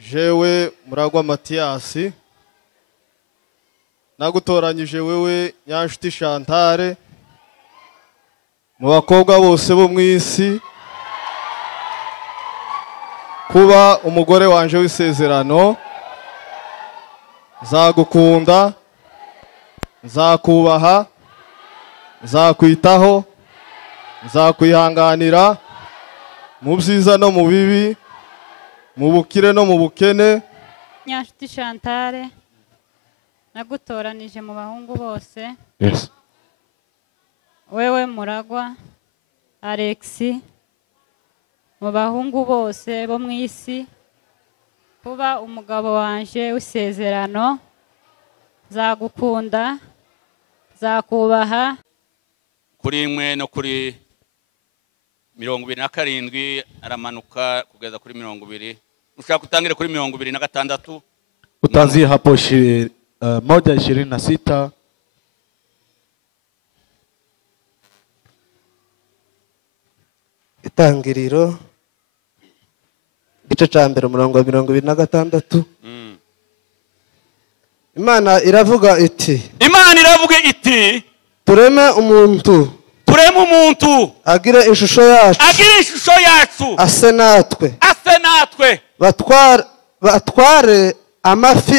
jewe Muragwa Mathias nagutoranyije wewe Nyanshuti Chantal mu bakobwa bose bo mwisi kuba umugore wanje w'isezerano. Nzagukunda, nzakubaha, nzakwitaho, nzakwihanganira mu byiza no mu bibi, mu bukire no mu bukene. Nyanshuti Chantal nagutoranije mu bahungu bose. Yes. Wewe Muragwa Alex mu bahungu bose bo mwisi kuba umugabo wanje w'isezerano. Nzagukunda, nzakubaha. Kuri imwe no kuri 27 aramanuka kugeza kuri 20. Ushaka kutangire kuri 26. Utaanzia hapo 1:26. Itangiriro igice ca mbere 26. Imana iravuga iti tureme umuntu agire ishusho yacu ase natwe batware amafi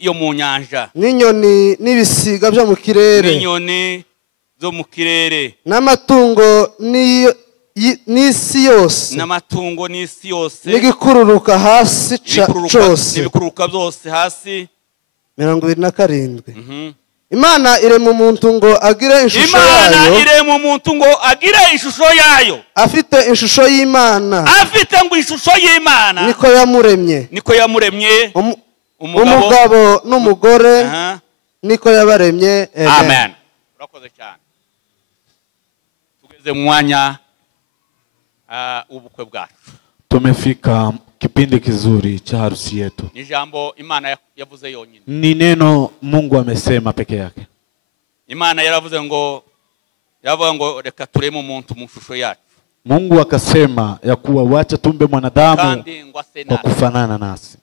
yo mu nyanja n'inyoni n'ibisiga byo mu kirere n'amatungo n'isi yose n'igikururuka hasi cyose n'ibikururuka byose hasi. 27. Imana irema umuntu ngo agire ishusho yayo afite ishusho y'Imana niko yamuremye umugabo n'umugore niko yabaremye. Amen. Urakoze cyane. Tugeze mu mwanya ubukwe bwacu. Tumefika kipindi kizuri cha harusi yetu. Ni jambo Imana yavuze yonyine. Ni neno Mungu amesema peke yake. Imana yavuga ngo reka tureme umuntu mu shusho yacu. Mungu akasema ya kuwa wacha tumbe mwanadamu kwa kufanana nasi.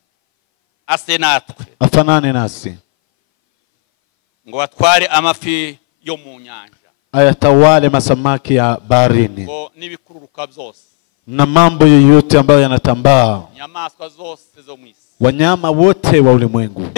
Afanane nasi. Ngo atware amafi yo mu nyanja. Ayatawale masamaki ya baharini. Ngo n'ibikururuka byose. Na mambo yoyote ambayo yanatambaa. Nyamaswa zose zo mwisi. Wanyama wote wa ulimwengu.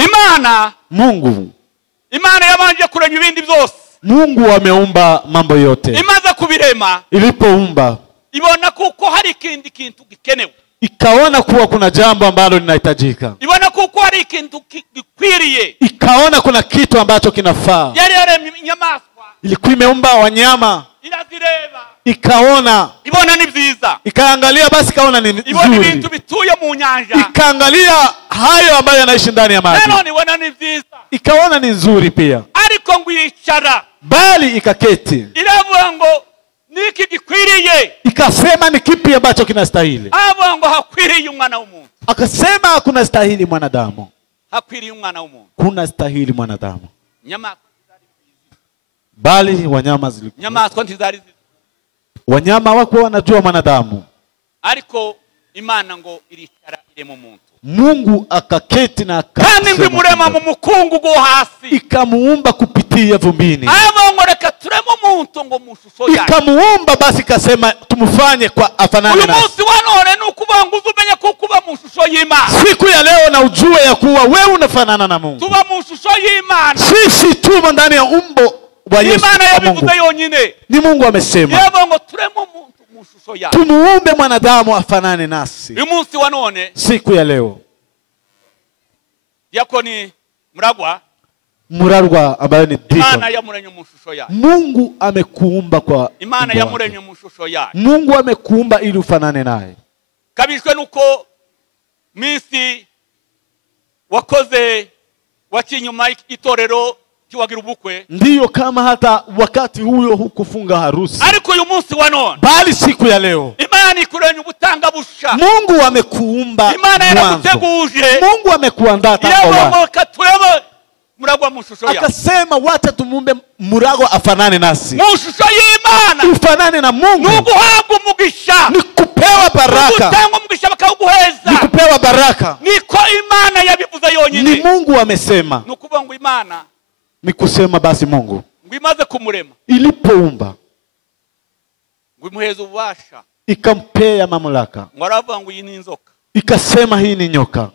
Imana yabanje kurenya ibindi byose. Mungu ameumba mambo yote. Imaze kubirema. Ilipoumba ibona kuko hari ikindi kintu gikenewe. Ikaona kuwa kuna jambo ambalo linahitajika. Ibona kuko hari ikintu gikwiriye. Ikaona kuna kitu ambacho kinafaa. Yari yaremye inyamaswa. Ilikuwa imeumba wanyama. Irazireba. Ikaona. Ibona ni byiza. Ikaangalia basi kaona ni nzuri. Ibona ibintu bituye mu nyanja. Ikaangalia hayo ambayo yanaishi ndani ya maji. Neno ibona ni byiza. Ikaona ni nzuri pia. Ariko ngo yicara. Bali ikaketi. Iravuga ngo niki gikwiriye. Ikasema ni kipi ambacho kinastahili. Avuga ngo hakwiriye umwana w'umuntu. Akasema kuna stahili mwanadamu. Hakwiriye umwana w'umuntu. Kuna stahili mwanadamu. Nyamaswa bali wanyama zilikuwa. Nyamaswa ntizari. Wanyama wako wanajua mwanadamu. Ariko Imana ngo iricara irema umuntu. Mungu akaketi na kandi ngimurema mu mukungu go hasi. Ikamuumba kupitia vumbini. Ngo reka tureme umuntu ngo mu shusho yacu. Ikamuumba basi kasema tumufanye kwa afanane nasi. Uyu munsi wanone nukubanguza umenye ko kuba mu shusho y'Imana. Siku ya leo na ujue ya kuwa wewe unafanana na Mungu. Tuba mu shusho y'Imana. Sisi tumo ndani ya umbo wa Yesu. Imana yabivuze yonyine. Ni Mungu amesema. Yebo ngo tureme umuntu mu shusho yacu. Tumuumbe mwanadamu afanane nasi. Uyu munsi wanone. Siku ya leo. Diakoni Muragwa ambaye ni deacon. Imana yamurenye mu shusho yacu. Mungu amekuumba kwa Imana yamurenye mu shusho yacu. Mungu amekuumba ili ufanane naye. Kabishwe nuko misi wakoze wakinyuma itorero kiwagira ubukwe. Ndiyo kama hata wakati huyo hukufunga harusi. Ariko uyu munsi wanone. Bali siku ya leo. Imana ikurenya ubutanga busha. Mungu amekuumba. Imana yarakuteguje. Mungu amekuandaa tangu Muragwa mu shusho yacu. Akasema wacha tumuumbe Muragwa afanane nasi. Mu shusho y'Imana. Ufanane na Mungu. Nuguhabwa umugisha. Ni kupewa baraka. Ugutenga baraka. Niko Imana yabivuze yonyine. Ni Mungu amesema. Nukuvuga ngo Imana Ni kusema basi Mungu ngo imaze kumurema ilipoumba ngo imuheza ububasha, ikampea mamlaka, ngo aravuga ngo iyi ni inzoka, ikasema hii ni nyoka.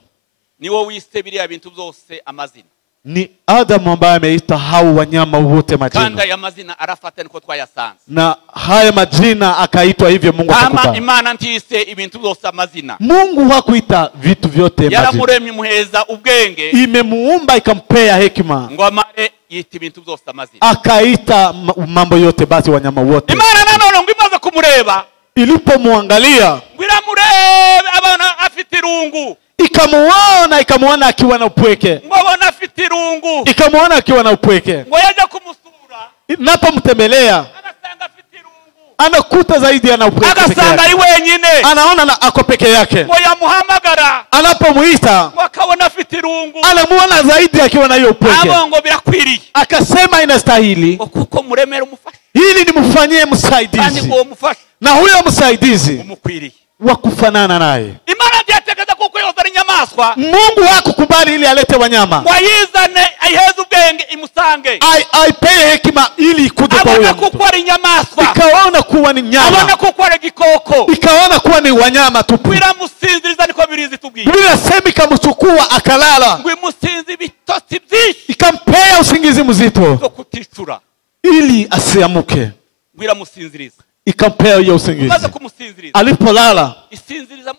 ni wowe wise biriya bintu byose amazina. Ni Adamu ambaye ameita hao wanyama wote majina. Kandi aya mazina arafata niko twayasanze. Na haya majina akaitwa hivyo Mungu akakubali. Kama Imana ntise ibintu byose amazina. Mungu hakuita vitu vyote majina. Yaramuremye muheza ubwenge. Imemuumba ikampea hekima. Ngo amare yita ibintu byose amazina. Akaita mambo yote basi wanyama wote. Imana nanone ngo imaze kumureba, ilipomwangalia ngiramurebe abana afite irungu. Ikamuona akiwa na upweke. Ngo abona afite irungu. Ikamuona akiwa na upweke. Ngo yaje kumusura. Napomtembelea Agasanga afite irungu. anakuta zaidi ana upweke. Agasanga ari wenyine. Anaona ako peke yake. Ngo yamuhamagara. Anapomuita ngo akabona afite irungu. Anamuona zaidi akiwa na hiyo upweke. Ngo birakwiriye. Akasema inastahili. Kuko muremera umufasha. Hili nimfanyie msaidizi. Kandi ngo mufasha. Na huyo msaidizi umukwiriye wa kufanana naye. Imana byategeza kuko yozana inyamaswa. Mungu hakukubali ili alete wanyama. Ngo ayizane ayiheze ubwenge imusange. Aipee hekima ili ikuje kwa huyo mtu. Kuko ari inyamaswa. Ikaona kuwa ni nyama. Abona kuko ari gikoko. Ikaona kuwa ni wanyama tupu. Biramusinziriza niko birizi tubwiye. Biblia sema ikamchukua akalala. Ngo imusinzi bitotsi byinshi. Ikampea usingizi mzito. Zo kutishura. Ili asiamuke. Ngo iramusinziriza. Ikampea hiyo usingizi. Maze kumusinziriza. Alipolala. Isinziriza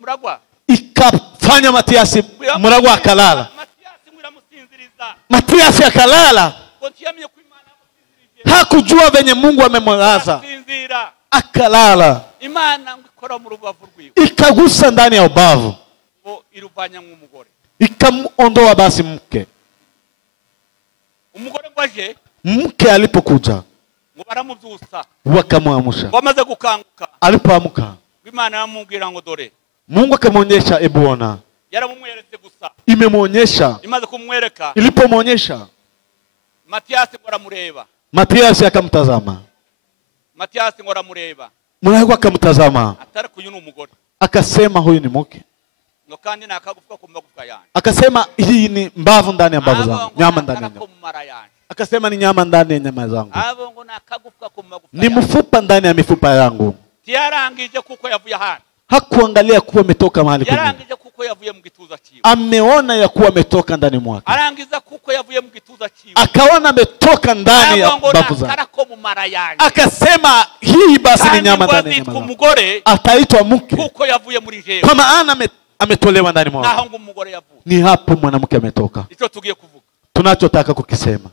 muragwa. Ikafanya Matiasi muragwa akalala. Matiasi akalala. Hakujua venye Mungu amemlaza. Akalala. Imana ngikora mu rubavu rwiwe. Ikagusa ndani ya ubavu. Iruvanya nk'umugore. Ikamuondoa basi mke. Umugore ngwaje. Mke alipokuja. Ngo baramubyusa. Wakamwamsha. Wamaze gukanguka. Alipoamka. Imana yamubwira ngo dore. Mungu akamwonyesha ebuona. Yaramumweretse gusa. Imemuonyesha. Imaze kumwereka. Ilipomuonyesha. Matiasi ngo aramureba. Matiasi akamtazama. Matiasi ngo aramureba. Mwanangu akamtazama. Atari kuyu ni umugore. Akasema huyu ni mke. Ngo kandi nakagufwa ku magufwa yanjye. Akasema hii ni mbavu ndani ya mbavu zangu. Nyama ndani ya nyama. Akasema ni nyama ndani ya nyama zangu. Abo ngo nakagufwa ku magufwa. Ni mfupa ndani ya mifupa yangu. Yarangije kuko yavuye hano. Hakuangalia kuwa ametoka mahali kwingine. Yarangije kuko yavuye mu gituza chiwe. Ameona ya kuwa ametoka ndani mwake. Arangiza kuko yavuye mu gituza chiwe. Akaona ametoka ndani ya mbavu zangu. Akasema hii basi ni nyama ndani ya nyama zangu. Ataitwa mke. Kuko yavuye muri jewe. Kwa maana ametolewa ndani mwake. Naho ngo umugore yavuye. Ni hapo mwanamke ametoka. Ico tugiye kuvuga. Tunachotaka kukisema.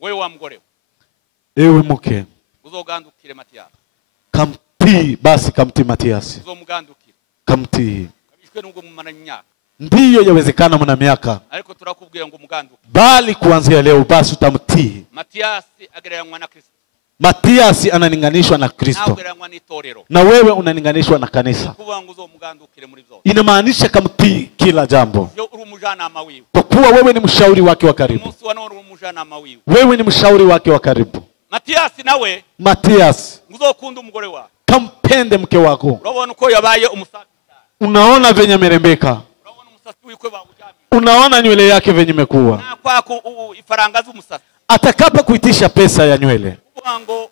Wewe wa mugore. Ewe mke. Uzogandukire Matiasi. Kamtii basi kamtii Matiasi. Uzomugandukire. Kamtii. Kabishwe nubwo mumana imyaka. Ndiyo yawezekana mna miaka. Ariko turakubwira ngo muganduke. Bali kuanzia leo basi utamtii. Matiasi agereranywa na Kristo. Matiasi analinganishwa na Kristo. Na wewe unalinganishwa na kanisa. Inamaanisha kamtii kila jambo. Kwa kuwa wewe ni mshauri wake wa karibu. Wewe ni mshauri wake wa karibu. Matiasi nawe. Matiasi. Uzokunda umugore wako. Kampende mke wako. Urabona uko yabaye umusafi. Unaona venye amerembeka. Urabona umusafi wiko bawujami. Unaona nywele yake venye imekuwa. Na kwako ifaranga z'umusafi. Atakapo kuitisha pesa ya nywele. Ngo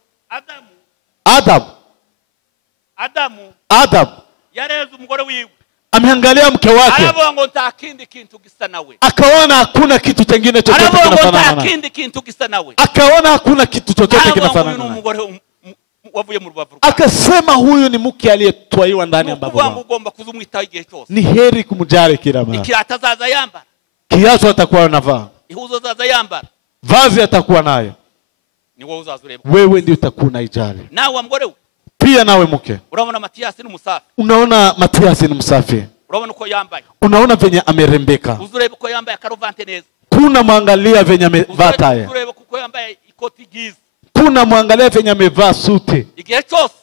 Adamu yareze umugore wiwe. Ameangalia mke wake. Aravuga ngo ntakindi kintu gisa nawe. Akaona hakuna kitu kingine chochote kinafanana naye. Ntakindi kintu gisa nawe. Akaona hakuna kitu chochote kinafanana naye. Umugore wavuye mu rubavu. Akasema huyu ni mke aliyetwaiwa ndani ya mbavu zangu. Ugomba kuzumwita igihe cyose. Ni heri kumjali kila mara. Ikirata zaza yambara. Kiacho atakuwa anavaa. Ihuzo zaza yambara. Vazi atakuwa nayo. Ni wewe uzazureba. Wewe ndio utakuwa unaijali. Nawe mgore we. Pia nawe mke. Unaona Matiasi ni msafi. Unaona Matiasi ni msafi. Unaona uko yambaye. Unaona venye amerembeka. Uzurebe uko yambaye karovante neza. Kuna mwangalia venye amevaa taya. Uzurebe uko yambaye ikoti giza. Kuna mwangalia venye amevaa suti. Igihe cyose.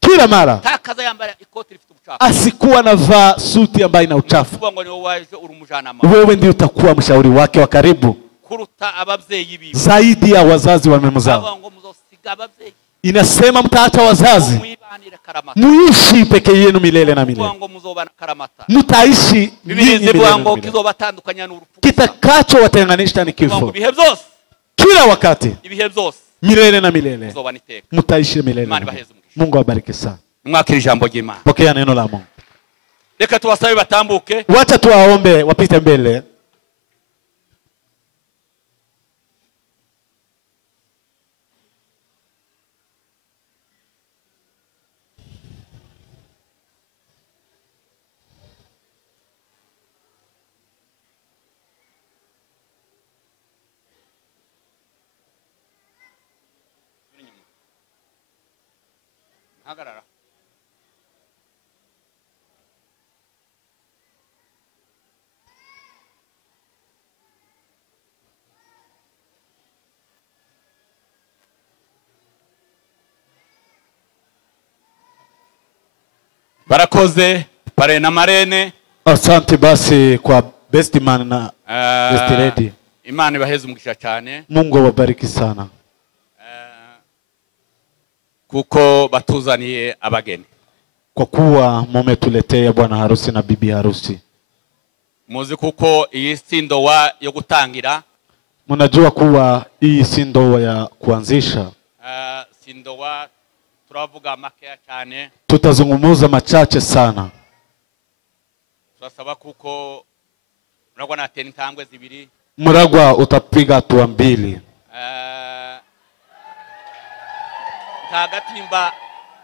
Kila mara. Takaza yambara ikoti rifite ubuchafu. Asikuwa anavaa suti ambayo ina uchafu. Wewe ndio utakuwa mshauri wake wa karibu. Kuruta ababyeyi biwe. Zaidi ya wazazi wamemzaa. Inasema mtaacha wazazi muishi peke yenu milele na milele. Mutaishi nyinyi milele na milele. Kitakacho watenganisha ni kifo. Kila wakati milele na milele mutaishi milele na milele. Mungu awabariki sana. Mwakiri jambo jema. Pokea neno la Mungu. Reka tuwasabe batambuke. Wacha tuwaombe wapite mbele. Hagarara. Barakoze pare na marene. Asante basi kwa best man na best lady. Imana ibaheze umugisha cyane. Mungu awabariki sana. Kuko batuzaniye abageni. Kwa kuwa mumetuletea bwana harusi na bibi harusi. Muzi kuko iyi si ndoa yo gutangira. Mnajua kuwa hii si ndoa ya kuanzisha. Si ndoa turavuga makeya cyane. Tutazungumza machache sana. Turasaba kuko muragwa na teni ntambwe zibiri. Muragwa utapiga hatua mbili.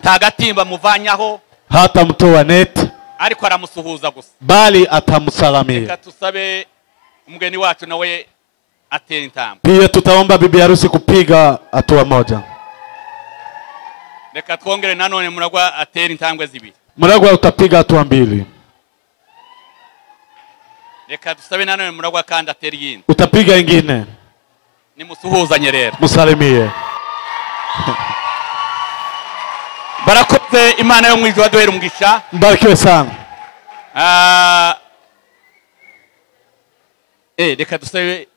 Tagatimba muvanyaho hata mtoa net ariko aramusuhuza gusa bali atamusalamia. Reka tusabe umugeni wacu nawe atera intambwe. Pia tutaomba bibi harusi kupiga hatua moja. Reka twongere nanone muragwa atera intambwe zibiri. Muragwa utapiga hatua mbili. Reka tusabe nanone muragwa kandi atera yindi. Utapiga ingine. Nimusuhuzanye rero. Musalimie. Barakoze Imana yo mwijuru aduhera umugisha. Mbarikiwe sana. Reka dusabe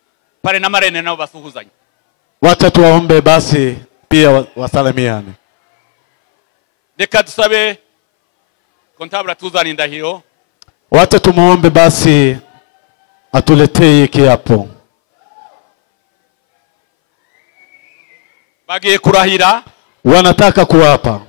pare na marene nabo basuhuzanye. Wacha tuwaombe basi pia wasalimiane. Reka dusabe kontabla tuzana indahiro. Wacha tumuombe basi atuletee kiapo. Bagiye kurahira. Wanataka kuapa.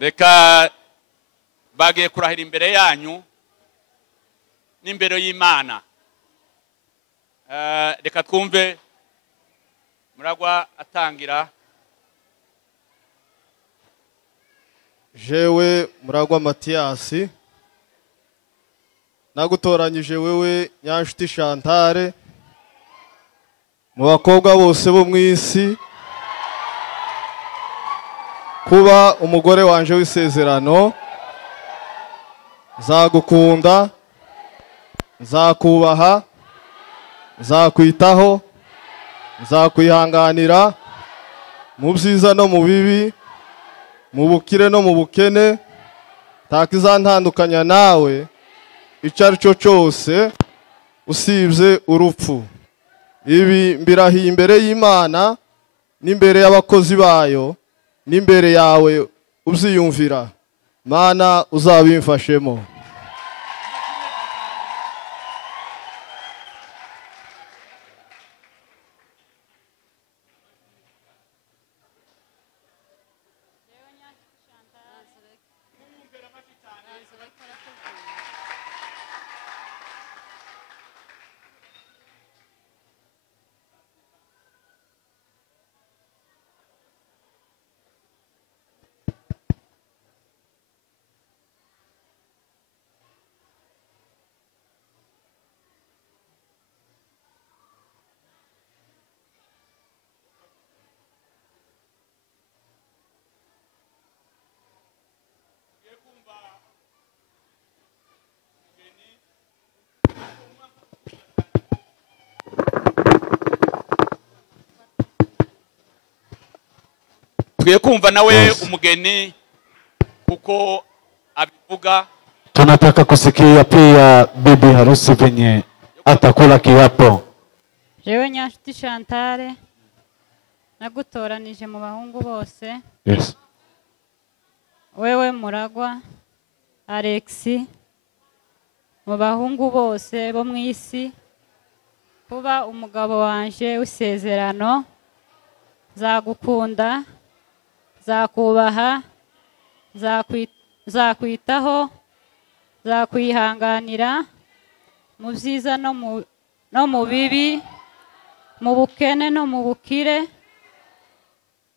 Reka bagiye kurahira imbere yanyu n'imbere y'Imana. Reka twumve muragwa atangira. Jewe Muragwa Mathiasi nagutoranyije wewe Nyanshuti Chantal mu bakobwa bose bo mwisi kuba umugore wanje w'isezerano. Nzagukunda, nzakubaha, nzakwitaho, nzakwihanganira mu byiza no mu bibi, mu bukire no mu bukene. Ntakizantandukanya nawe icyo ari cyo cyose usibye urupfu. Ibi mbirahiye imbere y'Imana n'imbere y'abakozi bayo n'imbere yawe ubyiyumvira. Mana uzabimfashemo. Tugiye kumva nawe umugeni kuko abivuga. Tunataka kusikia pia bibi harusi venye atakula kiapo. Jewe Nyanshuti Chantal nagutoranije mu bahungu bose. Yes. Wewe Muragwa Alexi mu bahungu bose bo mwisi kuba umugabo wanje w'isezerano, zagukunda, zakubaha, zakwitaho, zakwihanganira mu byiza no mu bibi, mu bukene no mu bukire,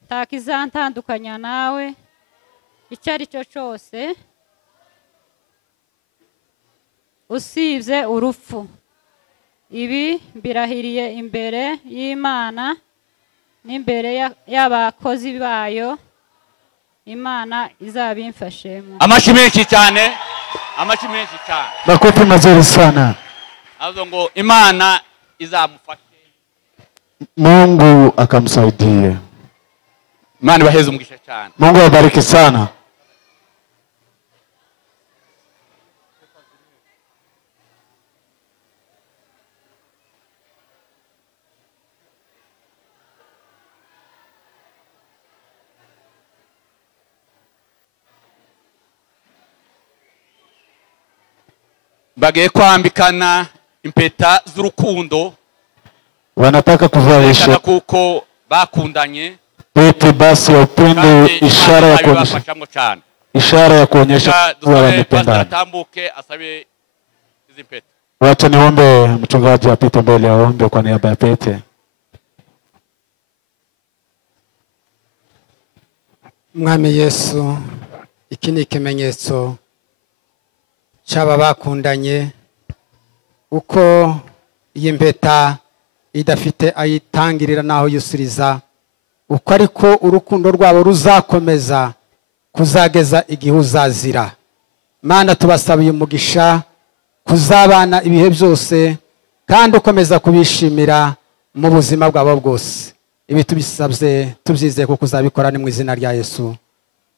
ntakizantandukanya nawe icyo ari cyo cyose usibye urupfu. Ibi mbirahiriye imbere y'Imana n'imbere y'abakozi bayo, Imana izabimfashemo. Amashyi menshi cyane, amashyi menshi cyane. Makofi mazuri sana. Azo ngo Imana izamufashe, Mungu akamsaidie. Imana ibaheze umugisha cyane. Mungu awabariki sana. Bagiye kwambikana impeta z'urukundo, Wanataka kuvalisha kuko bakundanye pete basi ya upendo, ishara ya kuonyesha kuwa wamependana. Tambuke asabe hizi pete. Wacha niombe mchungaji apite mbele aombe kwa niaba ya pete. Mwami Yesu, iki ni ikimenyetso cy'aba bakundanye, uko iyi mpeta idafite ayitangirira naho yusuriza, uko ariko urukundo rwabo ruzakomeza kuzageza igihe uzazira. Mana, tubasabiye umugisha kuzabana ibihe byose kandi ukomeza kubishimira mu buzima bwabo bwose. Ibi tubisabye tubyizeye ko kuzabikora ni mu izina rya Yesu.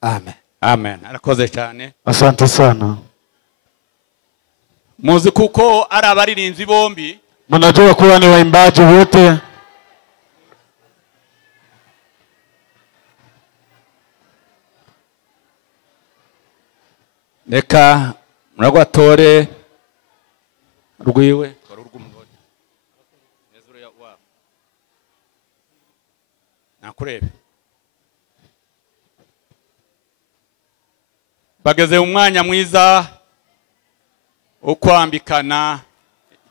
Amen. Amen. Arakoze cyane. Asante sana. Muzi kuko ari abaririnzi bombi. Mnajua kuwa ni waimbaji wote. Reka Muragwa tore rwiwe nakurebe. Bageze umwanya mwiza ukwambikana,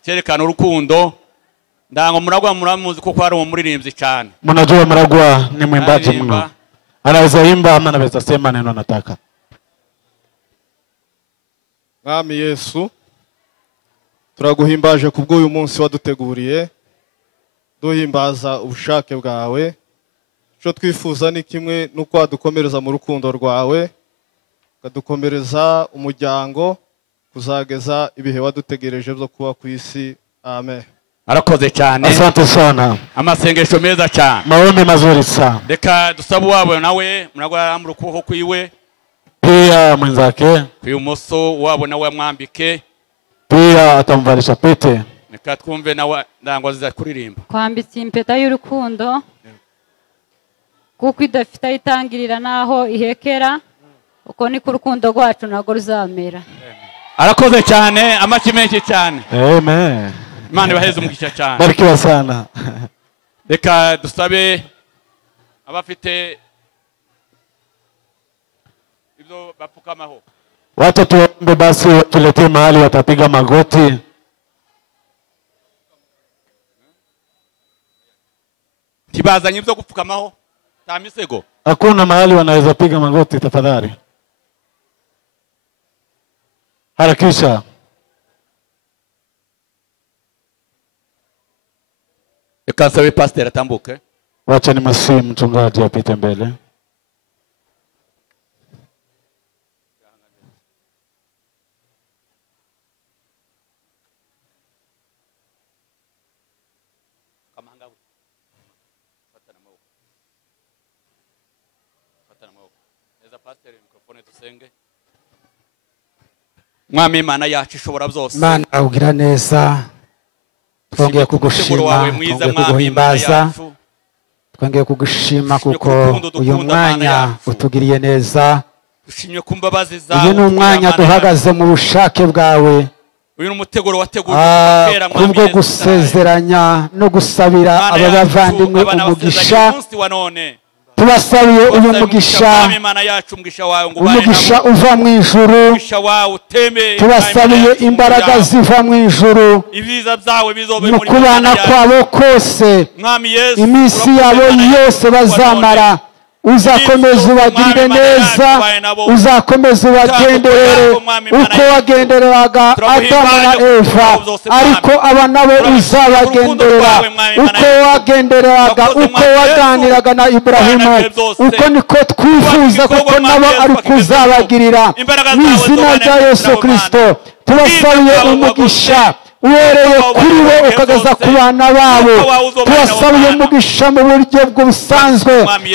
cyerekana urukundo. Ndango Muragwa muramuzi kuko ari umuririmbyi cyane. Mnajua Muragwa ni mwimbaji mno. Anaweza imba ama anaweza sema neno nataka. Mwami Yesu, turaguhimbaje kubw'uyu munsi waduteguriye, duhimbaza ubushake bwawe. Cyo twifuza ni kimwe nuko wadukomereza mu rukundo rwawe, ukadukomereza umuryango kuzageza ibihe wadutegereje byo kuba ku isi. Amen. Arakoze cyane. Asante sana. Amasengesho meza cyane. Maombi mazuri sana. Reka dusabe wabo nawe Muragwa aramura ukuboko kwiwe. Pia mwenzake. Kwiumoso wabo nawe mwambike. Pia atamvalisha pete. Reka twumve nawe Ndangwa ziza kuririmba. Kwambitse impeta y'urukundo kuko idafite ayitangirira naho ihekera, uko ni ku rukundo rwacu nago ruzamera. Arakoze cyane, amashyi menshi cyane. Amen. Imana ibaheze umugisha cyane. Barikiwa sana. Reka dusabe abafite ibyo bapfukamaho. Wacha tuombe basi tuletee mahali watapiga magoti. Tibazanye ibyo gupfukamaho. Tamisego. Hakuna mahali wanaweza piga magoti tafadhali. Harakisha. Reka nsabe pastor atambuke. Wacha ni masihi mchungaji apite mbele. Mwami Imana yacu ishobora byose. Mana ugira neza. Twongeye kugushima, twongeye kuguhimbaza. Twongeye kugushima kuko uyu mwanya utugiriye neza. Dushimye ku mbabazi zawe. Uyu ni umwanya duhagaze mu bushake bwawe. Uyu ni umuteguro wateguye kera Mwami. Kubwo gusezeranya no gusabira aba bavandimwe umugisha. Tubasabiye uyu mugisha, umugisha uva mu ijuru. Tubasabiye imbaraga ziva mu ijuru mu kubana kwabo kose, iminsi yabo yose bazamara. Uzakomeza ubagirire neza, uzakomeza ubagenderere uko wagendereraga Adamu na Eva, ariko aba nabo uzabagenderera uko wagendereraga, uko waganiraga na Ibrahimu, uko niko twifuza kuko nabo ari kuzabagirira. Mu izina rya Yesu Kristo tubasabiye umugisha uhereye kuri bo ukageza ku bana babo. Tubasabiye umugisha mu buryo bw'ubusanzwe,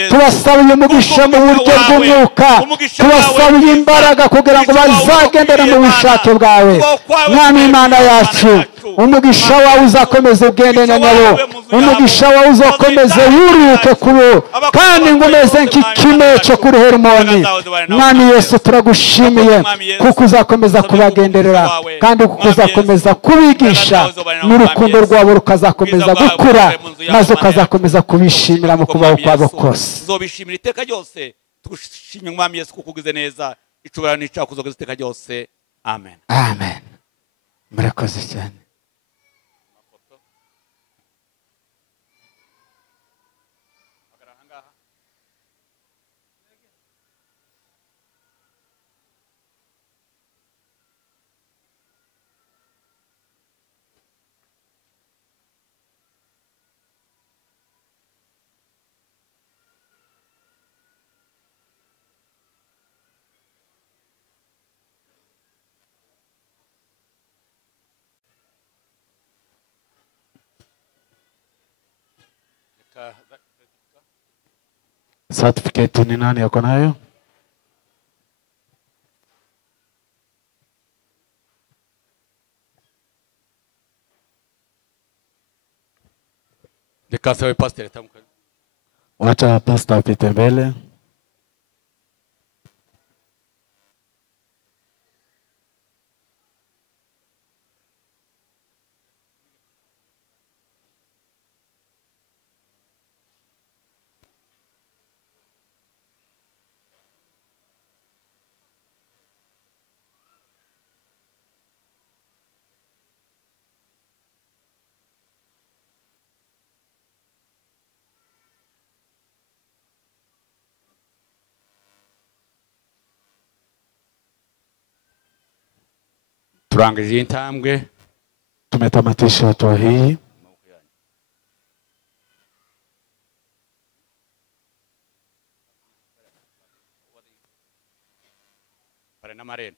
tubasabiye umugisha mu buryo bw'umwuka, tubasabiye imbaraga kugira ngo bazagendere mu bushake bwawe. Mwami Imana yacu, umugisha wawe uzakomeze ugendane nabo, umugisha wawe uzakomeze wuruke kubo, kandi ngo umeze nk'ikime cyo kuri Herimoni. Mwami Yesu turagushimiye kuko uzakomeza kubagenderera, kandi kuko uzakomeza kubigisha, n'urukundo rwabo rukazakomeza gukura, maze ukazakomeza kubishimira mu kubaho kwabo kose. Tuzobishimira iteka ryose. Tugushimye Mwami Yesu kuko ugize neza, icubahiro n'icyaha kuzogeza iteka ryose. Amen. Amen. Murakoze cyane. Certificate ni nani yako nayo? Ndikasawe pastor tamka. Wacha pastor apite mbele. Turangije intambwe, tumetamatisha hatua hii. Pare na marene.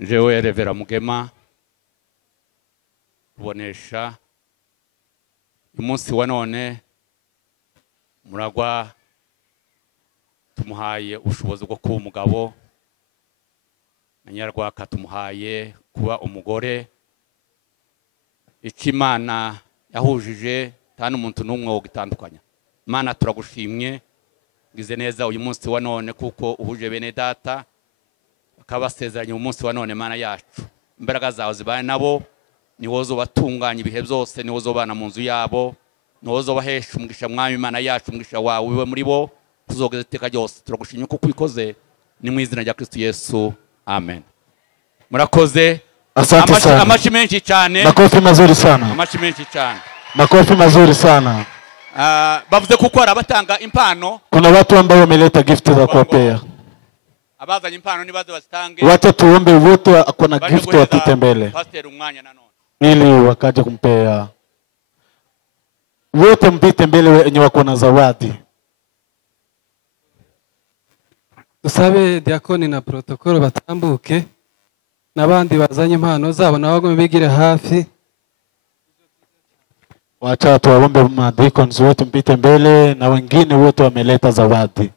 Jewe Revera Mugema bonesha umunsi wa none muragwa tumuhaye ubushobozi bwo kuba umugabo, na Nyarwaka tumuhaye kuba umugore. Imana yahujije nta n'umuntu n'umwe wo gitandukanya. Imana turagushimye ngize neza uyu munsi wa none kuko uhuje bene data bakabasezeranya umunsi wa none. Mana yacu, imbaraga zawe zibane nabo, ni wowe ubatunganya ibihe byose, ni wowe ubana mu nzu yabo, ni wowe ubahesha umugisha. Mwami Imana yacu, umugisha wawe wiwe muri bo kuzogeza iteka ryose. Turagushimye kuko ubikoze, ni mu izina rya Kristo Yesu, amen. Murakoze. Asante sana. Amashi menshi cyane. Makofi mazuri sana. Amashi menshi cyane. Makofi mazuri sana. Bavuze kuko arabatanga impano. Kuna watu ambao wameleta gift za kuwapea. Abazanye impano ni bazo bazitange. Wacha tuombe wote akona gift wapite mbele. Pastor umwanya na none. Ili wakaje kumpea. Wote mpite mbele wenye wako na zawadi. Tusabe diakoni na protokolo batambuke. Nabandi bazanye impano zabo nabo bigire hafi. Wacha tuwaombe madeacons wote mpite mbele na wengine wote wameleta zawadi.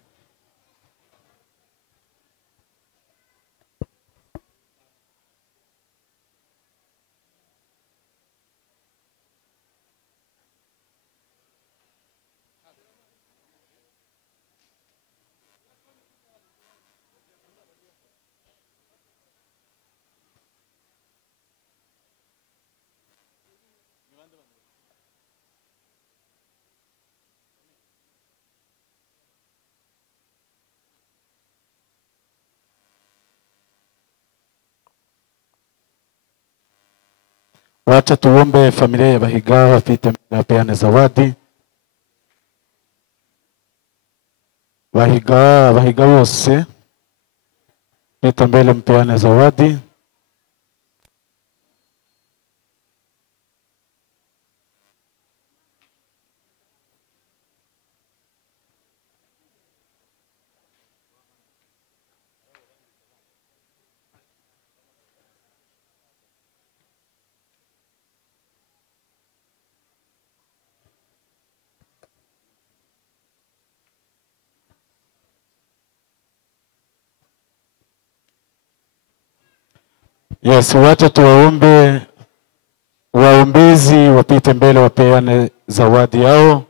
Wacha tuombe familia ya Bahiga wapite wapeane zawadi. Bahiga wose pita mbele mpeane zawadi. Yes, wacha tuwaombe waombezi wapite mbele wapeane zawadi yao.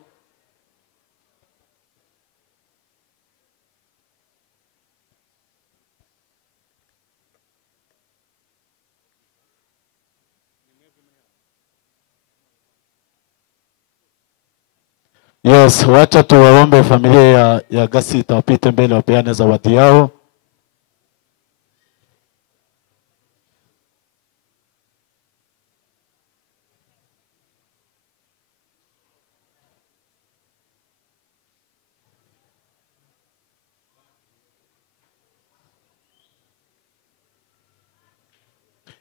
Yes, wacha tuwaombe familia ya Gasita wapite mbele wapeane zawadi yao.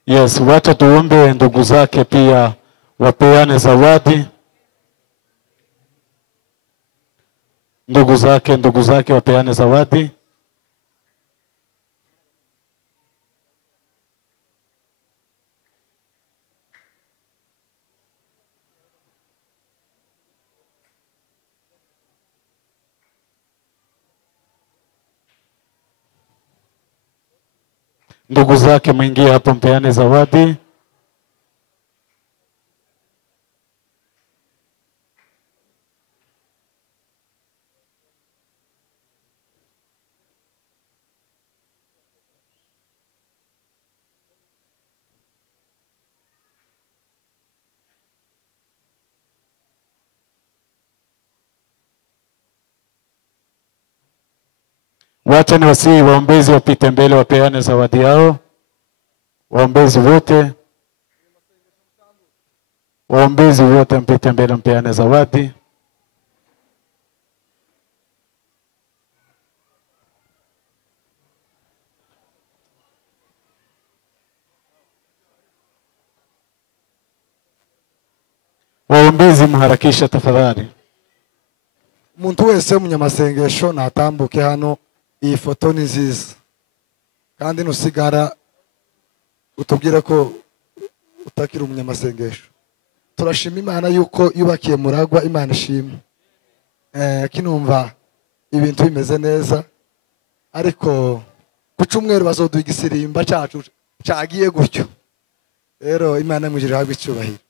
Yes, wacha tuombe ndugu zake pia wapeane zawadi. Ndugu zake wapeane zawadi. Ndugu zake mwingie hapo mpeane zawadi. Wacha ni wasihi waombezi wapite mbele wapeane zawadi yao. Waombezi wote mpite mbele mpeane zawadi. Waombezi mharakisha tafadhali. Muntu wese umunyamasengesho natambuke hano. Iyi foto ni nziza kandi nusigara utubwire ko utakira umunyamasengesho. Turashima Imana yuko yubakiye Muragwa. Imana ishimwe. Kinumva ibintu bimeze neza ariko ku cyumweru bazoduha igisirimba cyacu cyagiye gutyo rero Imana imugirire habwe icyubahiro.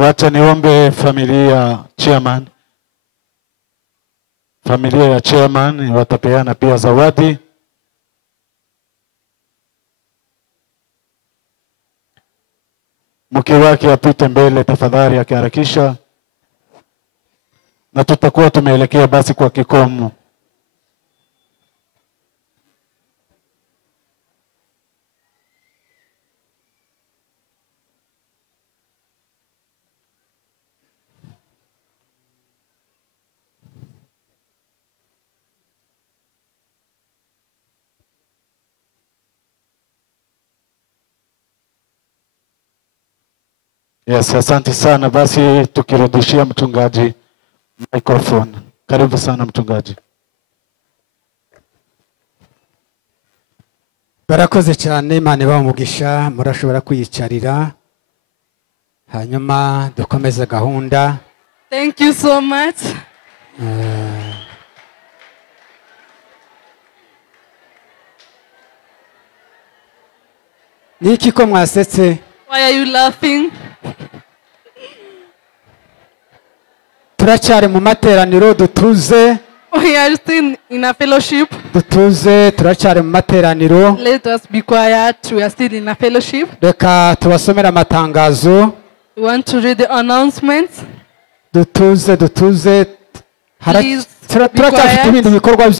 Wacha niombe familia chairman. Familia ya chairman watapeana pia zawadi. Mke wake apite mbele tafadhali akiharakisha. Na tutakuwa tumeelekea basi kwa kikomo. Yes, asante sana. Basi tukirudishia mchungaji microphone. Karibu sana mchungaji. Barakoze cyane, Imana ibamugisha, murashobora kwiyicarira hanyuma dukomeze gahunda. Thank you so much. Niki ko mwasetse? Why are you laughing? Turacyari mu materaniro, dutuze. We are still in a fellowship. Dutuze, turacyari mu materaniro. Let us be quiet. We are still in a fellowship. Reka tubasomera amatangazo. We want to read the announcements. Dutuze. Please be Turacyafite ibindi bikorwa.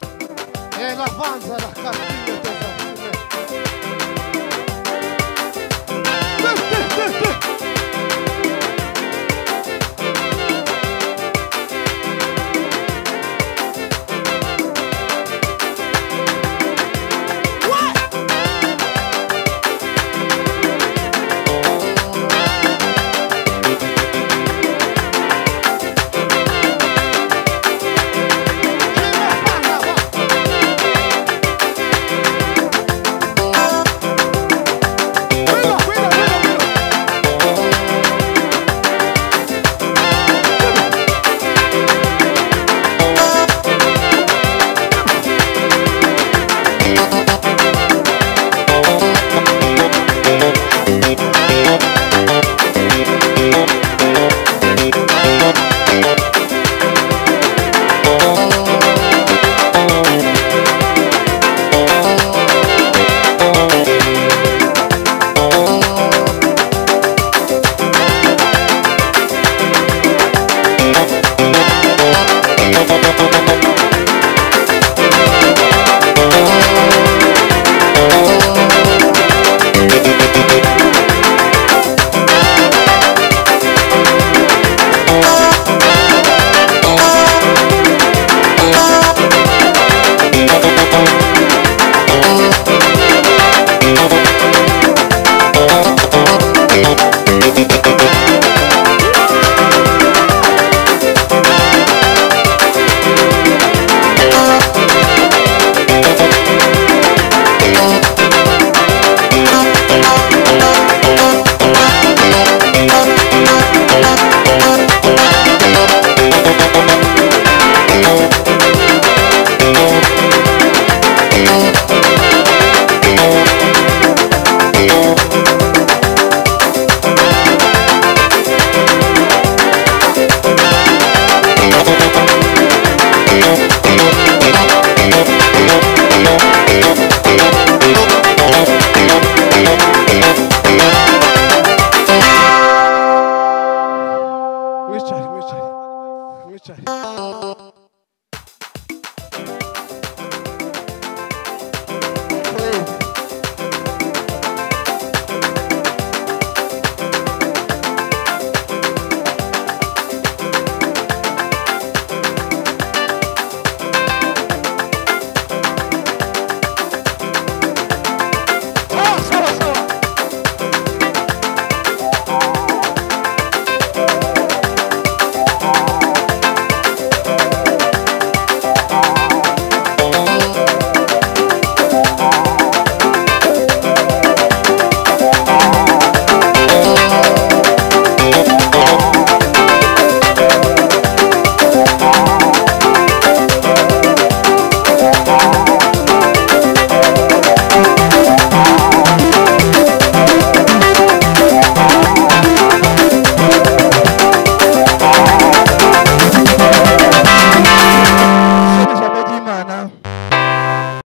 Richard.